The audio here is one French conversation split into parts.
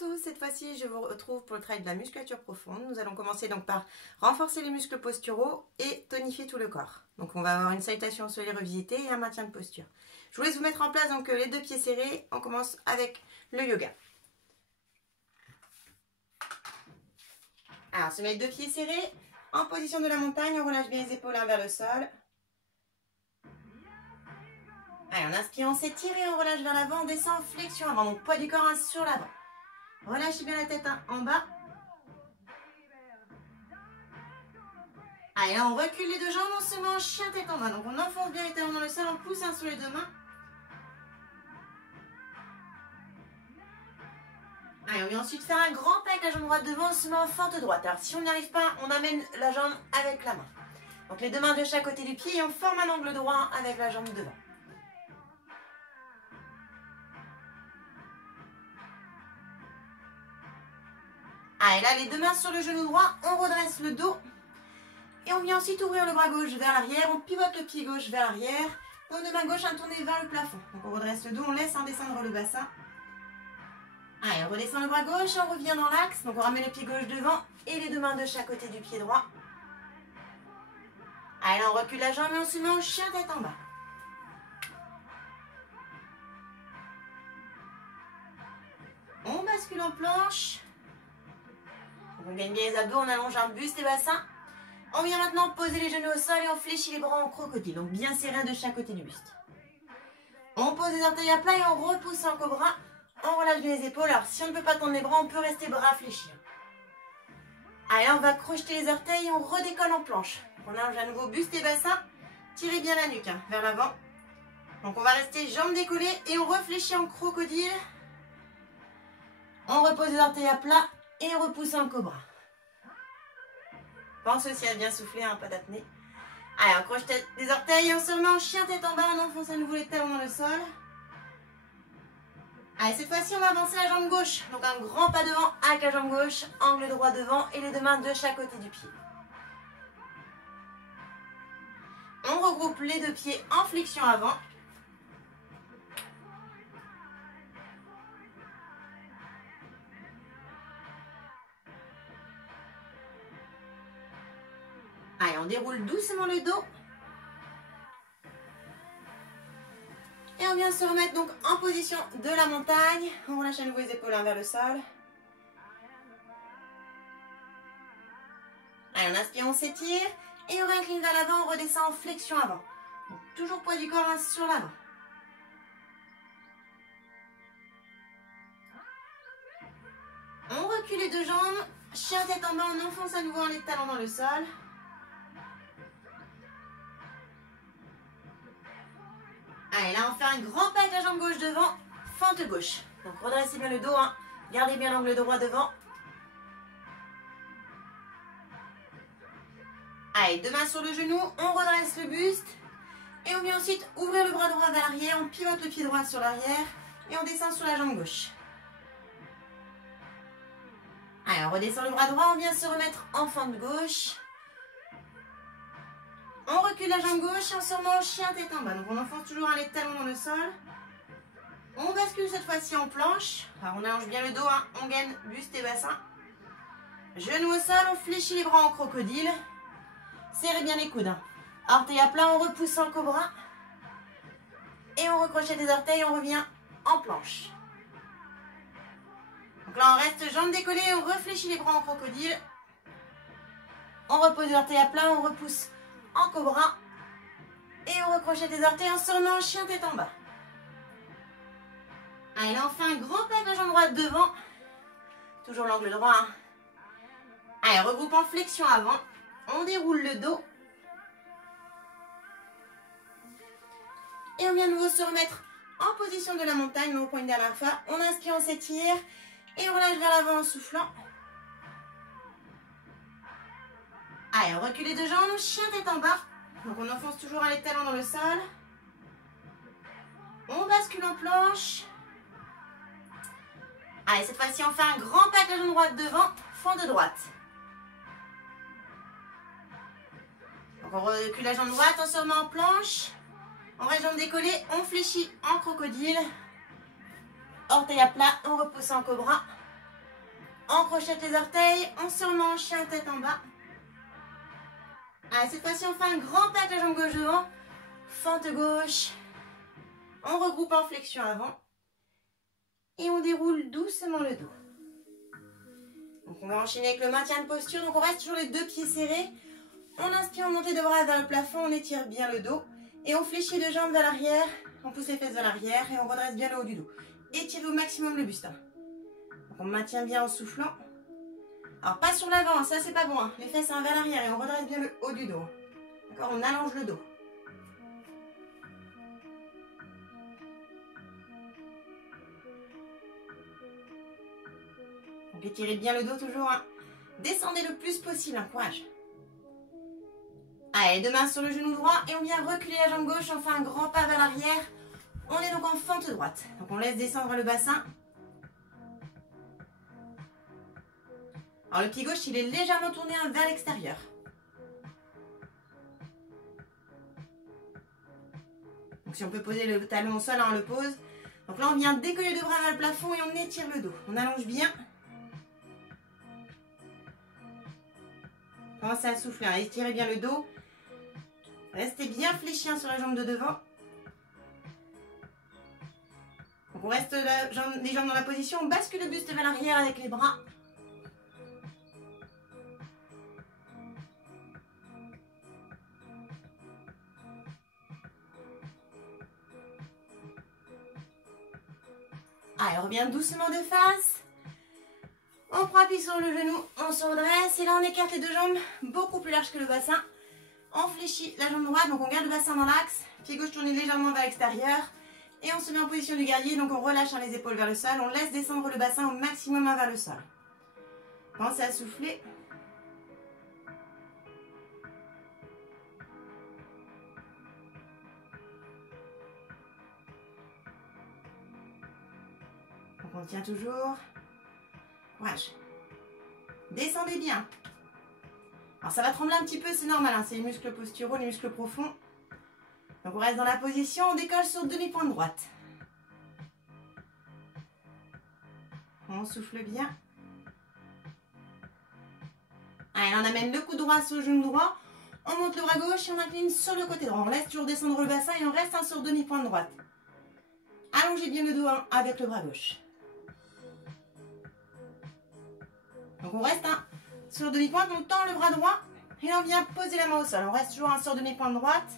tous, cette fois-ci je vous retrouve pour le travail de la musculature profonde. Nous allons commencer donc par renforcer les muscles posturaux et tonifier tout le corps. Donc on va avoir une salutation au soleil revisité et un maintien de posture. Je vous laisse vous mettre en place donc les deux pieds serrés. On commence avec le yoga. Alors on se met les deux pieds serrés en position de la montagne, on relâche bien les épaules vers le sol. Allez, on inspire, on s'étire et on relâche vers l'avant, on descend en flexion avant, donc poids du corps sur l'avant. Relâchez bien la tête en bas. Allez, là on recule les deux jambes, on se met en chien tête en bas. Donc on enfonce bien les talons dans le sol, on pousse sur les deux mains. Allez, on vient ensuite faire un grand pas avec la jambe droite devant, on se met en fente droite. Alors si on n'y arrive pas, on amène la jambe avec la main. Donc les deux mains de chaque côté du pied et on forme un angle droit avec la jambe devant. Allez, là les deux mains sur le genou droit, on redresse le dos. Et on vient ensuite ouvrir le bras gauche vers l'arrière, on pivote le pied gauche vers l'arrière. Paume de main gauche tournée vers le plafond. Donc on redresse le dos, on laisse descendre le bassin. Allez, on redescend le bras gauche, on revient dans l'axe. Donc on ramène le pied gauche devant et les deux mains de chaque côté du pied droit. Allez, là on recule la jambe et on se met en chien tête en bas. On bascule en planche. On gagne bien les abdos, on allonge un buste et bassin. On vient maintenant poser les genoux au sol et on fléchit les bras en crocodile. Donc bien serré de chaque côté du buste. On pose les orteils à plat et on repousse en cobra. On relâche bien les épaules. Alors si on ne peut pas tendre les bras, on peut rester bras fléchis. Allez, là on va crocheter les orteils et on redécolle en planche. On allonge à nouveau buste et bassin. Tirez bien la nuque vers l'avant. Donc on va rester jambes décollées et on réfléchit en crocodile. On repose les orteils à plat. Et on repousse en cobra. Pense aussi à bien souffler, pas d'apnée. Allez, on croche les orteils, on se remet en chien tête en bas, on enfonce à nouveau les talons dans le sol. Allez, cette fois-ci, on va avancer la jambe gauche. Donc un grand pas devant avec la jambe gauche, angle droit devant et les deux mains de chaque côté du pied. On regroupe les deux pieds en flexion avant. Allez, on déroule doucement le dos. Et on vient se remettre donc en position de la montagne. On relâche à nouveau les épaules vers le sol. Allez, on inspire, on s'étire. Et on réincline vers l'avant, on redescend en flexion avant. Donc, toujours poids du corps sur l'avant. On recule les deux jambes. Chien tête en bas, on enfonce à nouveau les talons dans le sol. Allez, là on fait un grand pas avec la jambe gauche devant, fente gauche. Donc redressez bien le dos, gardez bien l'angle droit devant. Allez, deux mains sur le genou, on redresse le buste. Et on vient ensuite ouvrir le bras droit vers l'arrière, on pivote le pied droit sur l'arrière. Et on descend sur la jambe gauche. Allez, on redescend le bras droit, on vient se remettre en fente gauche. On recule la jambe gauche et on se remet en chien tête en bas. Donc on enfonce toujours les talons dans le sol. On bascule cette fois-ci en planche. Alors on allonge bien le dos, on gaine buste et bassin. Genoux au sol, on fléchit les bras en crocodile. Serrez bien les coudes. Orteils à plat, on repousse en cobra. Et on recrochette les orteils, on revient en planche. Donc là on reste jambes décollées, on réfléchit les bras en crocodile. On repose les orteils à plat, on repousse en cobra et on recrochette les orteils, on se remet en chien tête en bas. Allez, là on fait un grand pas avec la jambe droite devant, toujours l'angle droit. Allez, regroupe en flexion avant, on déroule le dos et on vient de nouveau se remettre en position de la montagne. On reprend une dernière fois, on inspire, on s'étire et on relâche vers l'avant en soufflant. Allez, on recule les deux jambes, chien tête en bas. Donc on enfonce toujours les talons dans le sol. On bascule en planche. Allez, cette fois-ci, on fait un grand pas avec la jambe droite devant, fente de droite. Donc on recule la jambe droite, on se remet en planche. On reste jambes décollées, on fléchit en crocodile. Orteils à plat, on repousse en cobra. On crochette les orteils, on se remanche, chien tête en bas. Allez, cette fois-ci, on fait un grand pas avec la jambe gauche devant. Fente gauche. On regroupe en flexion avant. Et on déroule doucement le dos. Donc, on va enchaîner avec le maintien de posture. Donc, on reste toujours les deux pieds serrés. On inspire, on monte les deux bras vers le plafond. On étire bien le dos. Et on fléchit les jambes vers l'arrière. On pousse les fesses vers l'arrière. Et on redresse bien le haut du dos. Étirez au maximum le buste. Donc, on maintient bien en soufflant. Alors, pas sur l'avant, ça c'est pas bon. Hein. Les fesses vers l'arrière et on redresse bien le haut du dos. D'accord, on allonge le dos. Donc, étirez bien le dos toujours. Hein. Descendez le plus possible, hein. Courage. Allez, deux mains sur le genou droit et on vient reculer la jambe gauche. On fait un grand pas vers l'arrière. On est donc en fente droite. Donc, on laisse descendre le bassin. Alors, le pied gauche, il est légèrement tourné vers l'extérieur. Donc, si on peut poser le talon au sol, on le pose. Donc là, on vient décoller les deux bras vers le plafond et on étire le dos. On allonge bien. Commencez à souffler, hein. Étirez bien le dos. Restez bien fléchi sur la jambe de devant. Donc on reste les jambes dans la position. On bascule le buste vers l'arrière avec les bras. Allez, on revient doucement de face. On prend appui sur le genou, on se redresse. Et là, on écarte les deux jambes beaucoup plus larges que le bassin. On fléchit la jambe droite, donc on garde le bassin dans l'axe. Pied gauche tourné légèrement vers l'extérieur. Et on se met en position du guerrier, donc on relâche les épaules vers le sol. On laisse descendre le bassin au maximum vers le sol. Pensez à souffler. Donc on tient toujours. Courage. Descendez bien. Alors ça va trembler un petit peu, c'est normal, hein, c'est les muscles posturaux, les muscles profonds. Donc on reste dans la position, on décolle sur demi-pointe droite. On souffle bien. Allez, on amène le coude droit sur le genou droit. On monte le bras gauche et on incline sur le côté droit. On laisse toujours descendre le bassin et on reste sur demi-pointe droite. Allongez bien le dos avec le bras gauche. Donc on reste sur demi-pointe, on tend le bras droit et on vient poser la main au sol. On reste toujours sur demi-pointe droite.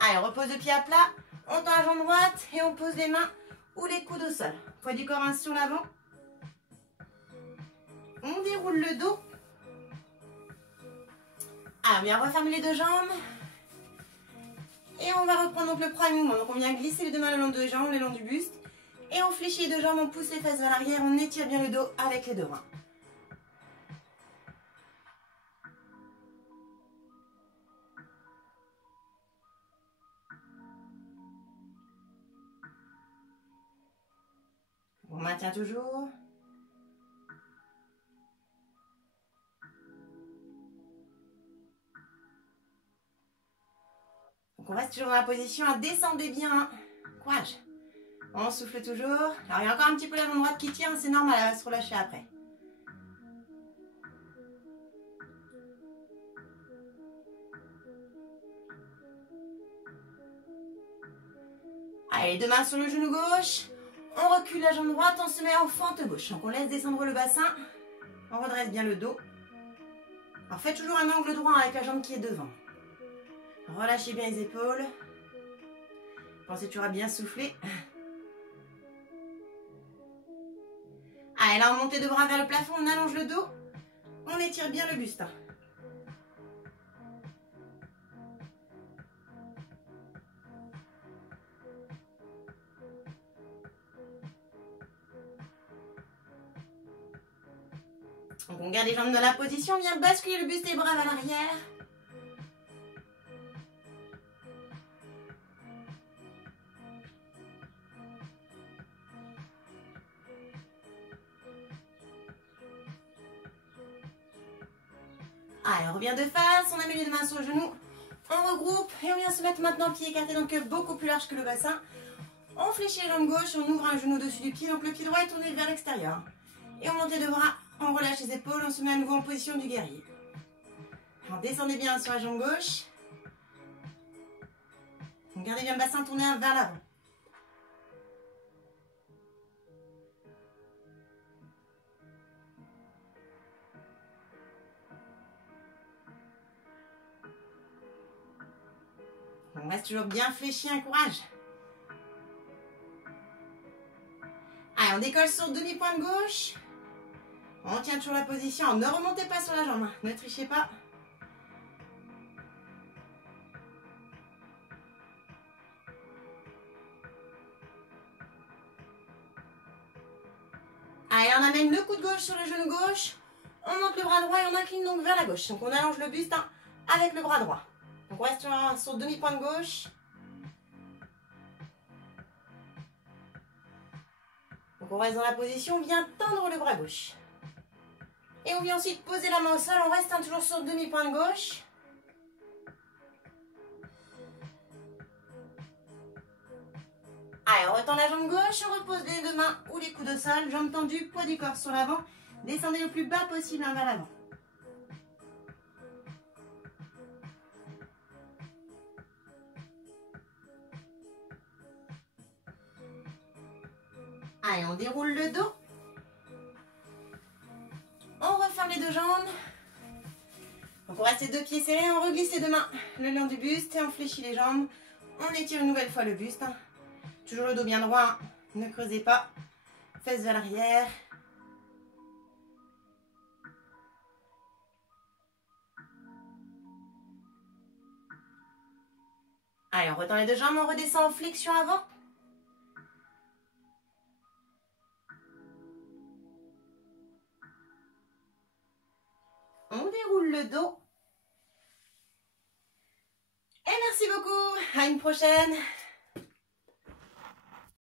Allez, on repose le pied à plat, on tend la jambe droite et on pose les mains ou les coudes au sol. Poids du corps sur l'avant. On déroule le dos. Alors, on vient refermer les deux jambes. Et on va reprendre donc le premier mouvement. Donc on vient glisser les deux mains le long des jambes, le long du buste. Et on fléchit les deux jambes, on pousse les fesses vers l'arrière, on étire bien le dos avec les deux bras. On maintient toujours. Donc on reste toujours dans la position, descendez bien. Courage. On souffle toujours. Alors il y a encore un petit peu la jambe droite qui tient, c'est normal, elle va se relâcher après. Allez, deux mains sur le genou gauche. On recule la jambe droite, on se met en fente gauche. Donc on laisse descendre le bassin. On redresse bien le dos. Alors faites toujours un angle droit avec la jambe qui est devant. Relâchez bien les épaules. Pensez toujours à bien souffler. Allez, là on monte les deux bras vers le plafond, on allonge le dos. On étire bien le buste. Donc on garde les jambes dans la position, on vient basculer le buste et les bras vers l'arrière. Allez, on revient de face, on amène les deux mains sur le genou, on regroupe et on vient se mettre maintenant pied écarté, donc beaucoup plus large que le bassin. On fléchit les jambes gauches, on ouvre un genou au-dessus du pied, donc le pied droit est tourné vers l'extérieur. Et on monte les deux bras, on relâche les épaules, on se met à nouveau en position du guerrier. Alors descendez bien sur la jambe gauche. Donc, gardez bien le bassin tourné vers l'avant. On reste toujours bien fléchi, un courage. Allez, on décolle sur demi-pointe gauche. On tient toujours la position. Ne remontez pas sur la jambe, hein. Ne trichez pas. Allez, on amène le coude gauche sur le genou gauche. On monte le bras droit et on incline donc vers la gauche. Donc on allonge le buste avec le bras droit. Donc on reste sur demi-pointe gauche. Donc on reste dans la position, on vient tendre le bras gauche. Et on vient ensuite poser la main au sol, on reste toujours sur demi-pointe gauche. Allez, on retend la jambe gauche, on repose les deux mains ou les coudes au sol, jambes tendues, poids du corps sur l'avant. Descendez le plus bas possible vers l'avant. Allez, on déroule le dos. On referme les deux jambes. Donc on reste les deux pieds serrés, on reglisse les deux mains le long du buste et on fléchit les jambes. On étire une nouvelle fois le buste. Toujours le dos bien droit, ne creusez pas. Fesses vers l'arrière. Allez, on retend les deux jambes, on redescend en flexion avant. On déroule le dos. Et merci beaucoup. À une prochaine.